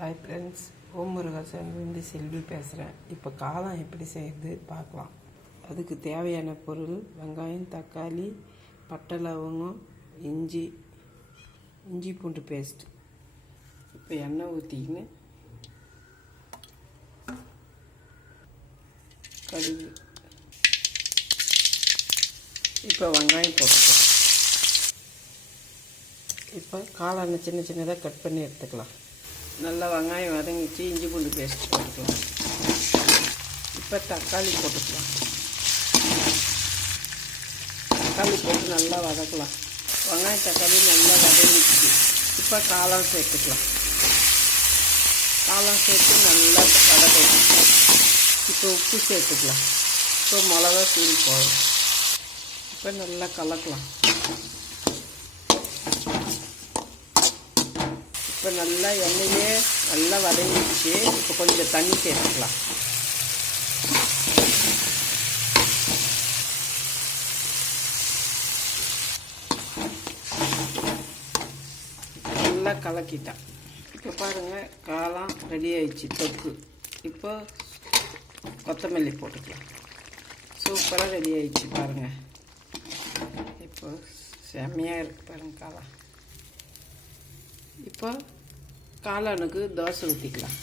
Hi friends, ஓம் முருகாசன்லேருந்து செல்வி பேசுகிறேன். இப்போ காளான் எப்படி செய்கிறது பார்க்கலாம். அதுக்கு தேவையான பொருள் வெங்காயம், தக்காளி, பட்டை, லவங்கம், இஞ்சி பூண்டு பேஸ்ட். இப்போ எண்ணெய் ஊற்றிக்கின்னு கடுகு, இப்போ வெங்காயம் போட்டுக்கலாம். இப்போ காளானை சின்ன சின்னதாக கட் பண்ணி எடுத்துக்கலாம். நல்லா வெங்காயம் வதங்கிச்சு, இஞ்சி பூண்டு பேஸ்ட் போட்டுக்கலாம். இப்போ தக்காளி போட்டுக்கலாம். தக்காளி போட்டு நல்லா வதக்கலாம். வெங்காயம் தக்காளி நல்லா வதங்கிச்சு. இப்போ காளான் சேர்த்துக்கலாம். காளான் சேர்த்து நல்லா வதக்கலாம். இப்போ உப்பு சேர்த்துக்கலாம். இப்போ மிளகா தூள் போடும். இப்போ நல்லா கலக்கலாம். இப்போ நல்லா எண்ணெயே நல்லா வதங்கிடுச்சு. இப்போ கொஞ்சம் தண்ணி சேர்த்துக்கலாம். நல்லா கலக்கிட்டேன். இப்போ பாருங்கள், காளான் ரெடி ஆயிடுச்சு தொக்கு. இப்போ கொத்தமல்லி போட்டுக்கலாம். சூப்பராக ரெடி ஆயிடுச்சு பாருங்கள். இப்போ செம்மையாக இருக்குது பாருங்கள் காளான். இப்போ காளானுக்கு தோசை ஊற்றிக்கலாம்.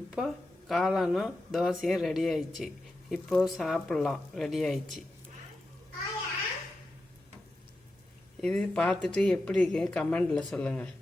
இப்போ காளானும் தோசையும் ரெடி ஆயிடுச்சு. இப்போது சாப்பிட்லாம். ரெடி ஆயிடுச்சு. இது பார்த்துட்டு எப்படி கமெண்டில் சொல்லுங்கள்.